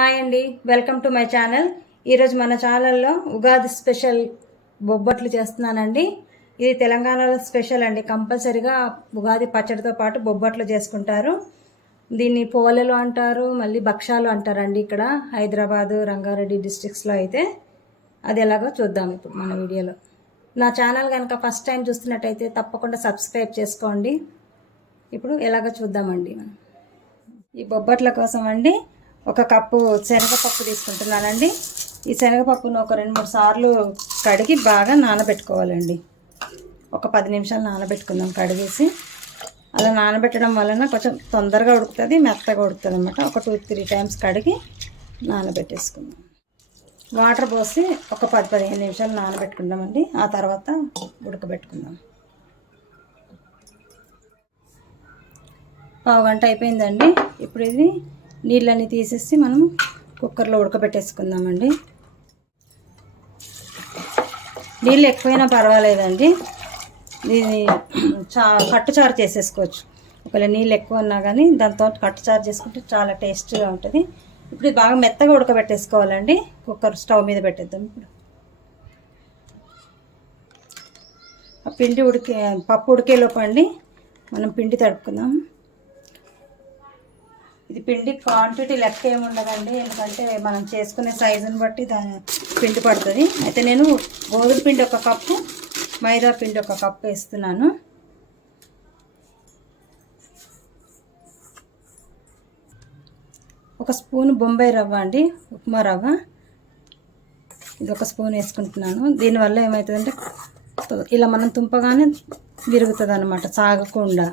Hi అండి, welcome to my channel. ఈరోజు మన ఛానల్లో ఉగాది స్పెషల్ బొబ్బట్లు చేస్తున్నానండి. ఇది తెలంగాణలో స్పెషల్ అండి. కంపల్సరీగా ఉగాది పచ్చడితో పాటు బొబ్బట్లు చేసుకుంటారు. దీన్ని పోలెలు అంటారు, మళ్ళీ భక్షాలు అంటారండి. ఇక్కడ హైదరాబాదు, రంగారెడ్డి డిస్ట్రిక్ట్స్లో అయితే అది ఎలాగో చూద్దాం ఇప్పుడు మన వీడియోలో. నా ఛానల్ కనుక ఫస్ట్ టైం చూస్తున్నట్టయితే తప్పకుండా సబ్స్క్రైబ్ చేసుకోండి. ఇప్పుడు ఎలాగో చూద్దామండి. ఈ బొబ్బట్ల కోసం అండి ఒక కప్పు శనగపప్పు తీసుకుంటున్నానండి. ఈ శనగపప్పును ఒక 2-3 సార్లు కడిగి బాగా నానబెట్టుకోవాలండి. ఒక 10 నిమిషాలు నానబెట్టుకుందాం కడిగేసి. అలా నానబెట్టడం వలన కొంచెం తొందరగా ఉడుకుతుంది, మెత్తగా ఉడుకుతుంది అన్నమాట. ఒక 2-3 టైమ్స్ కడిగి నానబెట్టేసుకుందాం. వాటర్ పోసి ఒక 10-15 నిమిషాలు నానబెట్టుకుందామండి. ఆ తర్వాత ఉడకబెట్టుకుందాం. పావు గంట అయిపోయిందండి. ఇప్పుడు ఇది నీళ్ళన్నీ తీసేసి మనం కుక్కర్లో ఉడకబెట్టేసుకుందామండి. నీళ్ళు ఎక్కువైనా పర్వాలేదండి, దీన్ని కట్టుచారు చేసేసుకోవచ్చు. ఒకవేళ నీళ్ళు ఎక్కువ ఉన్నా కానీ దాంతో కట్టుచారు చేసుకుంటే చాలా టేస్ట్గా ఉంటుంది. ఇప్పుడు ఇది బాగా మెత్తగా ఉడకబెట్టేసుకోవాలండి. కుక్కర్ స్టవ్ మీద పెట్టేద్దాం. ఇప్పుడు ఆ పిండి పప్పు ఉడికేలోపు అండి మనం పిండి తడుపుకుందాం. ఇది పిండి క్వాంటిటీ లెక్క ఏమి ఉండదండి, ఎందుకంటే మనం చేసుకునే సైజుని బట్టి దాని పిండి పడుతుంది. అయితే నేను గోధుమ పిండి 1 కప్పు, మైదా పిండి 1 కప్పు వేస్తున్నాను. ఒక స్పూన్ బొంబాయి రవ్వ అండి, ఉప్మా రవ్వ, ఇది 1 స్పూన్ వేసుకుంటున్నాను. దీనివల్ల ఏమవుతుందంటే ఇలా మనం తుంపగానే విరుగుతుంది అన్నమాట, సాగకుండా.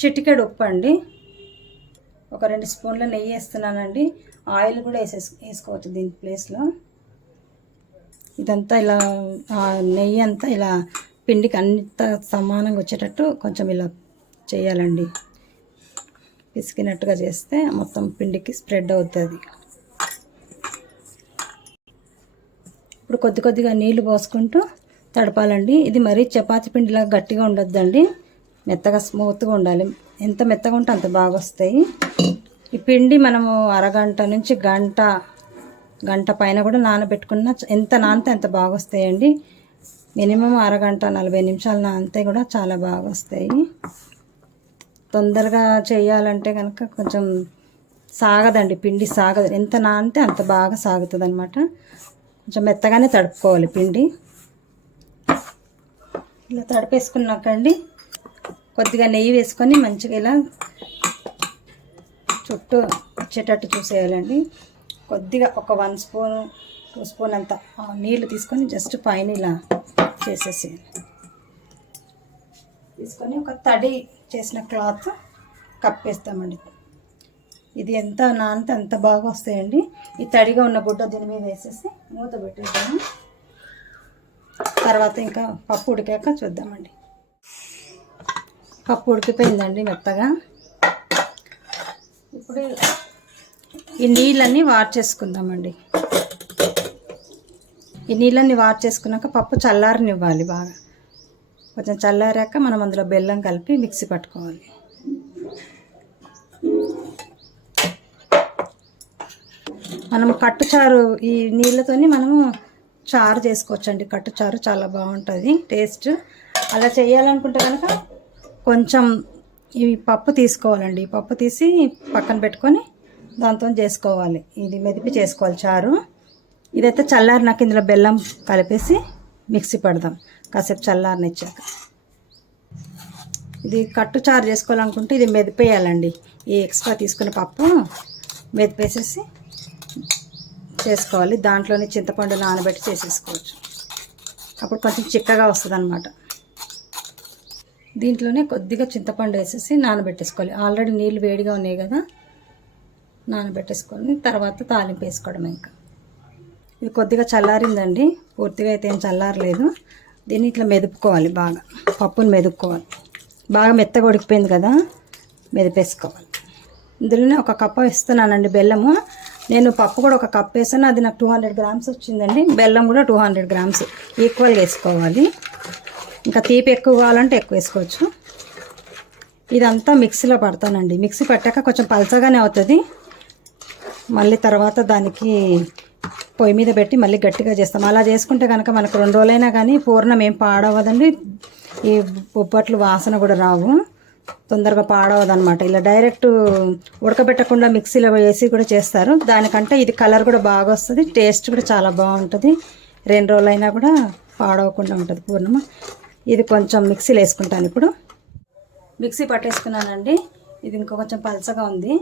చిటికెడు ఉప్పు అండి, ఒక 2 స్పూన్ల నెయ్యి వేస్తున్నానండి. ఆయిల్ కూడా వేసుకోవచ్చు దీని ప్లేస్లో. ఇదంతా ఇలా నెయ్యి అంతా ఇలా పిండికి అంత సమానంగా వచ్చేటట్టు కొంచెం ఇలా చేయాలండి. పిసికినట్టుగా చేస్తే మొత్తం పిండికి స్ప్రెడ్ అవుతుంది. ఇప్పుడు కొద్దిగా నీళ్లు పోసుకుంటూ తడపాలండి. ఇది మరీ చపాతీ పిండిలా గట్టిగా ఉండొద్దండి, మెత్తగా స్మూత్గా ఉండాలి. ఎంత మెత్తగా ఉంటే అంత బాగా వస్తాయి. ఈ పిండి మనము అరగంట నుంచి గంట పైన కూడా నానబెట్టుకున్న, ఎంత నానితే అంత బాగా వస్తాయండి. మినిమం అరగంట 40 నిమిషాలు నానితే కూడా చాలా బాగా వస్తాయి. తొందరగా చేయాలంటే కనుక కొంచెం సాగదండి, పిండి సాగదు. ఎంత నానితే అంత బాగా సాగుతుంది అనమాట. కొంచెం మెత్తగానే తడుపుకోవాలి పిండి. ఇలా తడిపేసుకున్నాకండి కొద్దిగా నెయ్యి వేసుకొని మంచిగా ఇలా చుట్టూ వచ్చేటట్టు చూసేయాలండి. కొద్దిగా ఒక 1 స్పూన్ 2 స్పూన్ అంత నీళ్ళు తీసుకొని జస్ట్ పైన ఇలా చేసేసేయాలి. తీసుకొని ఒక తడి చేసిన క్లాత్ కప్పేస్తామండి. ఇది ఎంత నానితే అంత బాగా వస్తాయండి. ఈ తడిగా ఉన్న గుడ్డ దీని మీద వేసేసి మూత పెట్టేద్దాము. తర్వాత ఇంకా పప్పు ఉడికాక చూద్దామండి. పప్పు ఉడికిపోయిందండి మెత్తగా. ఇప్పుడు ఈ నీళ్ళన్నీ వార్చేసుకుందామండి. ఈ నీళ్ళన్నీ వార్చేసుకున్నాక పప్పు చల్లారనివ్వాలి బాగా. కొంచెం చల్లారాక మనం అందులో బెల్లం కలిపి మిక్సీ పట్టుకోవాలి. మనం కట్టుచారు ఈ నీళ్ళతోని మనము చారు చేసుకోవచ్చండి. కట్టుచారు చాలా బాగుంటుంది టేస్ట్. అలా చేయాలనుకుంటే కనుక కొంచెం ఈ పప్పు తీసుకోవాలండి. ఈ పప్పు తీసి పక్కన పెట్టుకొని దాంతో చేసుకోవాలి. ఇది మెదిపి చేసుకోవాలి చారు. ఇదైతే చల్లారినాక ఇందులో బెల్లం కలిపేసి మిక్సీ పడదాం కాసేపు చల్లారనిచ్చాక. ఇది కట్టు చారు చేసుకోవాలనుకుంటే ఇది మెదిపేయాలండి. ఈ ఎక్స్ట్రా తీసుకున్న పప్పు మెదిపేసేసి చేసుకోవాలి. దాంట్లోనే చింతపండు నానబెట్టి చేసేసుకోవచ్చు. అప్పుడు కొంచెం చిక్కగా వస్తుంది అన్నమాట. దీంట్లోనే కొద్దిగా చింతపండు వేసేసి నానబెట్టేసుకోవాలి. ఆల్రెడీ నీళ్ళు వేడిగా ఉన్నాయి కదా, నానబెట్టేసుకొని తర్వాత తాలింపు వేసుకోవడం. ఇంకా ఇది కొద్దిగా చల్లారిందండి, పూర్తిగా అయితే ఏం చల్లారలేదు. దీన్ని ఇట్లా మెదుపుకోవాలి, బాగా పప్పుని మెదుపుకోవాలి. బాగా మెత్తగా ఉడికిపోయింది కదా, మెదిపేసుకోవాలి. ఇందులోనే 1 కప్పు వేస్తున్నానండి బెల్లము. నేను పప్పు కూడా 1 కప్పు వేసాను, అది నాకు 200 గ్రామ్స్ వచ్చిందండి. బెల్లం కూడా 200 గ్రామ్స్ ఈక్వల్గా వేసుకోవాలి. ఇంకా తీపి ఎక్కువ కావాలంటే ఎక్కువ వేసుకోవచ్చు. ఇదంతా మిక్సీలో పడతానండి. మిక్సీ పట్టాక కొంచెం పలచగానే అవుతుంది. మళ్ళీ తర్వాత దానికి పొయ్యి మీద పెట్టి మళ్ళీ గట్టిగా చేస్తాం. అలా చేసుకుంటే కనుక మనకు 2 రోజులైనా కానీ పూర్ణం ఏం పాడవదండి. ఈ బొబ్బట్లు వాసన కూడా రావు, తొందరగా పాడవదనమాట. ఇలా డైరెక్ట్ ఉడకబెట్టకుండా మిక్సీలో వేసి కూడా చేస్తారు. దానికంటే ఇది కలర్ కూడా బాగా వస్తుంది, టేస్ట్ కూడా చాలా బాగుంటుంది. 2 రోజులైనా కూడా పాడవకుండా ఉంటుంది పూర్ణము. ఇది కొంచెం మిక్సీలో వేసుకుంటాను. ఇప్పుడు మిక్సీ పట్టేసుకున్నానండి. ఇది ఇంకో కొంచెం పలచగా ఉంది.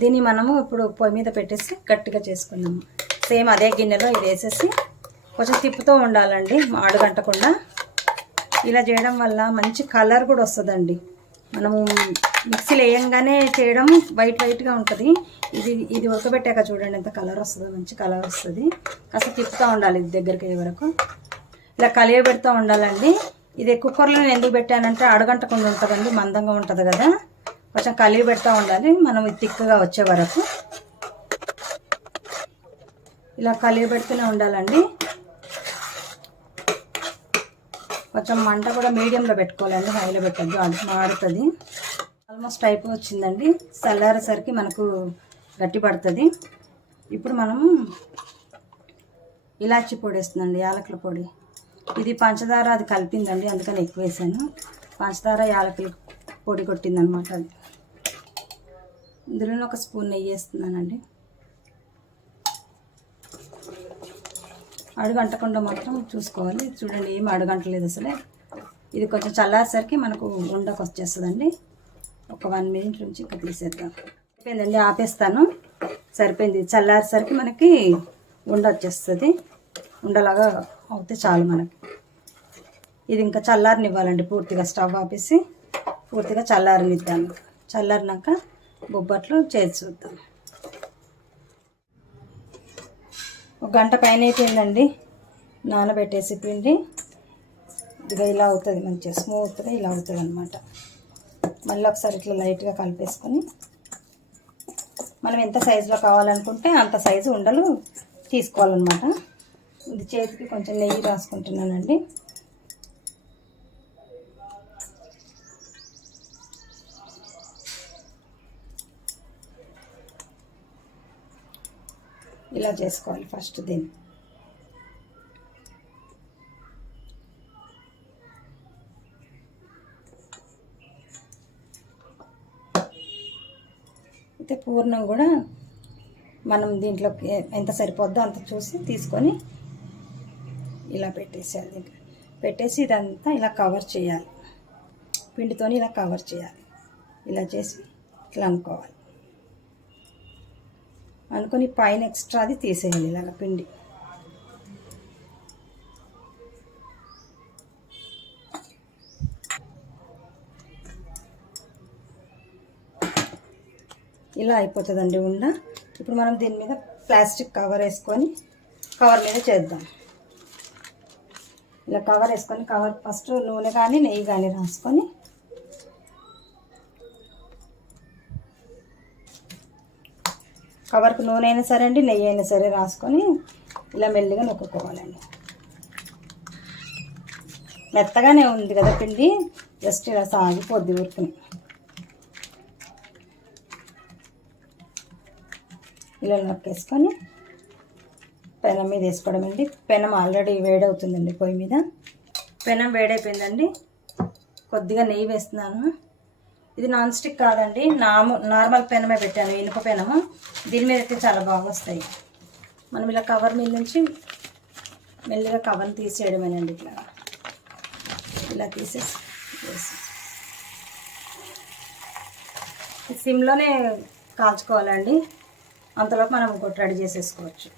దీన్ని మనము ఇప్పుడు పొయ్యి మీద పెట్టేసి గట్టిగా చేసుకుందాము. సేమ్ అదే గిన్నెలో ఇది వేసేసి కొంచెం తిప్పుతూ ఉండాలండి, అడుగంటకుండా. ఇలా చేయడం వల్ల మంచి కలర్ కూడా వస్తుందండి. మనము మిక్సీలో వేయంగానే చేయడం వైట్గా ఉంటుంది. ఇది ఉడకబెట్టాక చూడండి ఎంత కలర్ వస్తుందో, మంచి కలర్ వస్తుంది. కాస్త తిప్పుతూ ఉండాలి ఇది దగ్గరికి అయ్యే వరకు. ఇలా కలియ పెడుతూ ఉండాలండి. ఇది కుక్కర్లో నేను ఎందుకు పెట్టానంటే అడుగంటకుండా ఉంటుందండి, మందంగా ఉంటుంది కదా. కొంచెం కలిగి పెడతా ఉండాలి మనం ఇది తిక్కుగా వచ్చే వరకు. ఇలా కలిగి పెడుతూనే ఉండాలండి. కొంచెం మంట కూడా మీడియంలో పెట్టుకోవాలండి, హైలో పెట్టద్దు, అది మాడుతుంది. ఆల్మోస్ట్ అయిపోయి వచ్చిందండి. చల్లారేసరికి మనకు గట్టి పడుతుంది. ఇప్పుడు మనము ఇలాచి పొడి వేస్తుందండి, యాలకుల పొడి. ఇది పంచదార అది కలిపిందండి, అందుకని ఎక్కువ వేసాను. పంచదార యాలకుల పొడి కొట్టిందనమాట అది. ఇందులో 1 స్పూన్ నెయ్యి వేస్తున్నానండి. అడుగంటకుండా మాత్రం చూసుకోవాలి. చూడండి ఏం అడుగంటలేదు అసలే. ఇది కొంచెం చల్లారేసరికి మనకు ఉండకు వచ్చేస్తుందండి. ఒక 1 మినిట్ నుంచి ఇంకా తీసేద్దాం. అయిపోయిందండి, ఆపేస్తాను. సరిపోయింది. చల్లారేసరికి మనకి ఉండ వచ్చేస్తుంది. ఉండలాగా అవుతే చాలు మనకి. ఇది ఇంకా చల్లారనివ్వాలండి పూర్తిగా. స్టవ్ ఆపేసి పూర్తిగా చల్లారనిద్దాము. చల్లారినాక బొబ్బట్లు చేసి చూద్దాం. 1 గంట పైన అయిపోయిందండి నానబెట్టేసి పిండి. ఇదిగా ఇలా అవుతుంది, మంచిగా స్మూత్గా ఇలా అవుతుంది అనమాట. మళ్ళీ ఒకసారి ఇట్లా లైట్గా కలిపేసుకొని మనం ఎంత సైజులో కావాలనుకుంటే అంత సైజు ఉండలు తీసుకోవాలన్నమాట. ఇది చేతికి కొంచెం నెయ్యి రాసుకుంటున్నానండి. ఇలా చేసుకోవాలి ఫస్ట్ దీన్ని. అయితే పూర్ణం కూడా మనం దీంట్లోకి ఎంత సరిపోద్దో అంత చూసి తీసుకొని ఇలా పెట్టేసేయాలి. పెట్టేసి ఇదంతా ఇలా కవర్ చేయాలి, పిండితోని ఇలా కవర్ చేయాలి. ఇలా చేసి ఇట్లా అనుకోవాలి. అనుకొని పైన ఎక్స్ట్రాది తీసేయాలి ఇలాగ పిండి. ఇలా అయిపోతుందండి ఉండ. ఇప్పుడు మనం దీని మీద ప్లాస్టిక్ కవర్ వేసుకొని కవర్ మీద చేద్దాం. ఇలా కవర్ వేసుకొని కవర్ ఫస్ట్ నూనె కానీ నెయ్యి కానీ రాసుకొని కవర్కు నూనె అయినా సరే అండి, నెయ్యి అయినా సరే రాసుకొని ఇలా మెల్లిగా నొక్కుకోవాలండి. మెత్తగానే ఉంది కదా పిండి, జస్ట్ ఇలా సాగిపోద్ది ఊరుకుని. ఇలా నొక్కేసుకొని పెనం మీద వేసుకోవడం అండి. పెనం ఆల్రెడీ వేడవుతుందండి పొయ్యి మీద. పెనం వేడైపోయిందండి. కొద్దిగా నెయ్యి వేస్తున్నాను. ఇది నాన్ స్టిక్ కాదండి, నార్మల్ పెనమే పెట్టాను, ఇనుప పెనము. దీని మీద అయితే చాలా బాగా వస్తాయి. మనం ఇలా కవర్ మీద నుంచి మెల్లిగా కవర్ని తీసేయడమేనండి. ఇట్లా ఇలా తీసేసి సిమ్లోనే కాల్చుకోవాలండి. అంతలోపు మనం ఇంకోటి రెడీ చేసేసుకోవచ్చు.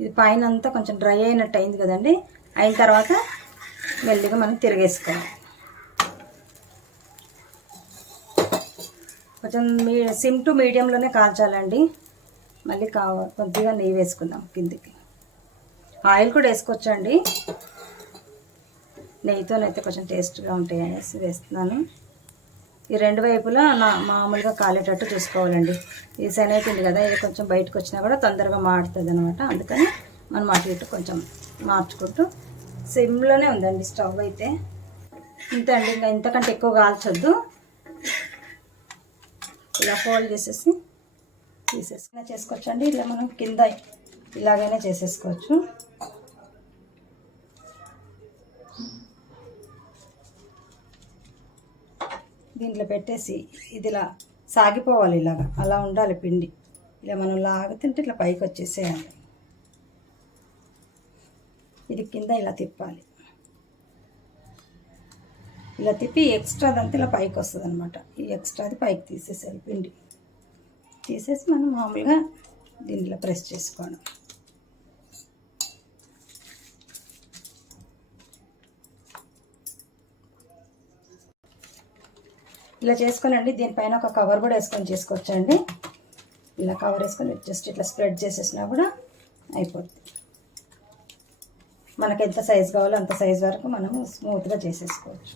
ఇది పైన అంతా కొంచెం డ్రై అయినట్టు అయింది కదండి. అయిన తర్వాత మెల్లిగా మనం తిరిగేసుకోవాలి. కొంచెం సిమ్ టు మీడియంలోనే కాల్చాలండి. మళ్ళీ కొద్దిగా నెయ్యి వేసుకుందాం కిందికి. ఆయిల్ కూడా వేసుకోవచ్చండి, నెయ్యితోనైతే కొంచెం టేస్ట్గా ఉంటాయి అనేసి వేస్తున్నాను. ఈ 2 వైపులా మామూలుగా కాలేటట్టు చూసుకోవాలండి. ఈ శనగపిండి కదా, ఇది కొంచెం బయటకు వచ్చినా కూడా తొందరగా మాడుతుంది అనమాట. అందుకని మనం అటు ఇటు కొంచెం మార్చుకుంటూ సిమ్లోనే ఉందండి స్టవ్ అయితే. ఇంతే అండి, ఇంకా ఇంతకంటే ఎక్కువ కాల్చొద్దు. ఇలా ఫోల్డ్ చేసేసి తీసేసుకునే చేసుకోవచ్చు అండి. ఇలా మనం కింద ఇలాగైనా చేసేసుకోవచ్చు. దీంట్లో పెట్టేసి ఇది ఇలా సాగిపోవాలి, ఇలాగా అలా ఉండాలి పిండి. ఇలా మనం లాగుతుంటే ఇట్లా పైకి వచ్చేసేయాలి. ఇది కింద ఇలా తిప్పాలి. ఇలా తిప్పి ఎక్స్ట్రాదంతా ఇలా పైకి వస్తుంది అనమాట. ఈ ఎక్స్ట్రాది పైకి తీసేసేయాలి. పిండి తీసేసి మనం మామూలుగా దీంట్లో ప్రెస్ చేసుకోవడం. ఇలా చేసుకోనండి. దీనిపైన ఒక కవర్ కూడా వేసుకొని చేసుకోవచ్చండి. ఇలా కవర్ వేసుకొని జస్ట్ ఇట్లా స్ప్రెడ్ చేసేసినా కూడా అయిపోతుంది. మనకు ఎంత సైజు కావాలో అంత సైజు వరకు మనము స్మూత్గా చేసేసుకోవచ్చు.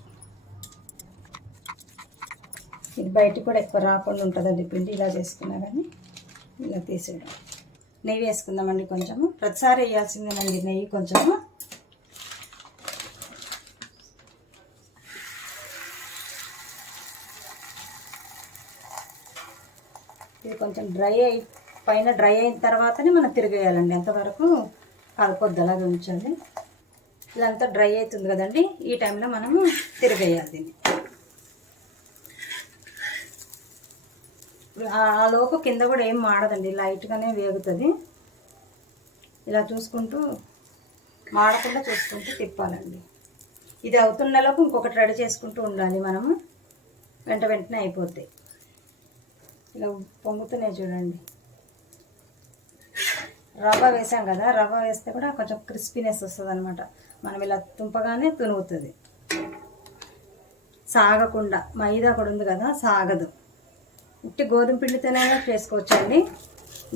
ఇది బయటికి కూడా ఎక్కువ రాకుండా ఉంటుందండి పిండి. ఇలా చేసుకున్నా కానీ ఇలా తీసేయడం. నెయ్యి వేసుకుందామండి కొంచెము. ప్రతిసారి వేయాల్సిందేనండి నెయ్యి కొంచెము. ఇది కొంచెం పైన డ్రై అయిన తర్వాతనే మనం తిరిగేయాలండి. అంతవరకు కలపొద్దు, అలాగే ఉంచండి. ఇదంతా డ్రై అవుతుంది కదండి, ఈ టైంలో మనము తిరిగేయాలి దీన్ని. ఆ లోపు కింద కూడా ఏం మాడదండి, లైట్గానే వేగుతుంది. ఇలా చూసుకుంటూ మాడకుండా చూసుకుంటూ తిప్పాలండి. ఇది అవుతున్నలోపు ఇంకొకటి రెడీ చేసుకుంటూ ఉండాలి మనము. వెంటనే అయిపోతాయి. ఇలా పొంగుతున్నాయి చూడండి. రవ్వ వేసాం కదా, రవ్వ వేస్తే కూడా కొంచెం క్రిస్పీనెస్ వస్తుంది అనమాట. మనం ఇలా తుంపగానే తునుగుతుంది, సాగకుండా. మైదా కూడా ఉంది కదా, సాగదు. ఉట్టి గోధుమ పిండితోనే చేసుకోవచ్చండి.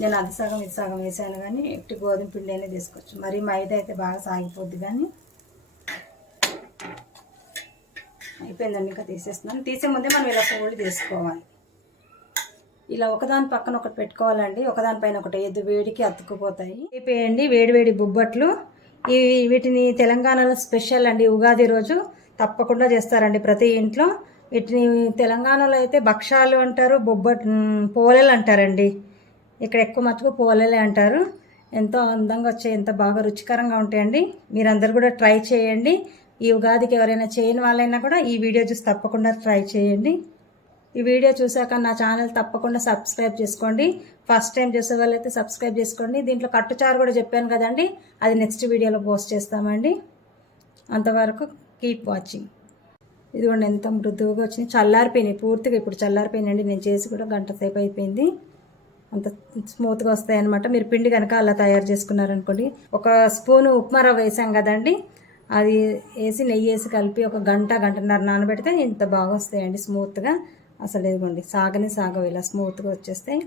నేను అది సగం ఇది సగం వేసాను, కానీ ఉట్టి గోధుమ పిండి అయినా చేసుకోవచ్చు. మరి మైదా అయితే బాగా సాగిపోద్ది. కానీ అయిపోయిందండి, ఇంకా తీసేస్తున్నాను. తీసే ముందే మనం ఇలా ఫోల్డ్ చేసుకోవాలి. ఇలా ఒకదాని పక్కన ఒకటి పెట్టుకోవాలండి. ఒకదానిపైన ఒకటి వేయద్దు, వేడికి అతుక్కుపోతాయి. అయిపోయండి వేడి బొబ్బట్లు. వీటిని తెలంగాణలో స్పెషల్ అండి. ఉగాది రోజు తప్పకుండా చేస్తారండి ప్రతి ఇంట్లో. వీటిని తెలంగాణలో అయితే భక్షాలు అంటారు, పోలేలు అంటారండి. ఇక్కడ ఎక్కువ మట్టుకు పోలేలే అంటారు. ఎంతో అందంగా వచ్చాయి, ఎంత బాగా రుచికరంగా ఉంటాయండి. మీరందరూ కూడా ట్రై చేయండి. ఈ ఉగాదికి ఎవరైనా చేయని వాళ్ళైనా కూడా ఈ వీడియో చూసి తప్పకుండా ట్రై చేయండి. ఈ వీడియో చూసాక నా ఛానల్ తప్పకుండా సబ్స్క్రైబ్ చేసుకోండి. ఫస్ట్ టైం చూసే వాళ్ళైతే సబ్స్క్రైబ్ చేసుకోండి. దీంట్లో కట్టుచారు కూడా చెప్పాను కదండి, అది నెక్స్ట్ వీడియోలో పోస్ట్ చేస్తామండి. అంతవరకు కీప్ వాచింగ్. ఇదిగోండి ఎంత మృదువుగా వచ్చినాయి. చల్లారిపోయినాయి పూర్తిగా. ఇప్పుడు చల్లారిపోయినాయండి. నేను చేసి కూడా గంట సేపు అయిపోయింది. అంత స్మూత్గా వస్తాయి అనమాట. మీరు పిండి కనుక అలా తయారు చేసుకున్నారనుకోండి. ఒక స్పూను ఉప్మా రవ్వ వేసాం కదండి, అది వేసి నెయ్యి వేసి కలిపి ఒక గంటన్నర నానబెడితే ఇంత బాగా వస్తాయండి స్మూత్గా. అసలు ఇదిగోండి సాగవు, ఇలా స్మూత్గా వచ్చేస్తాయి.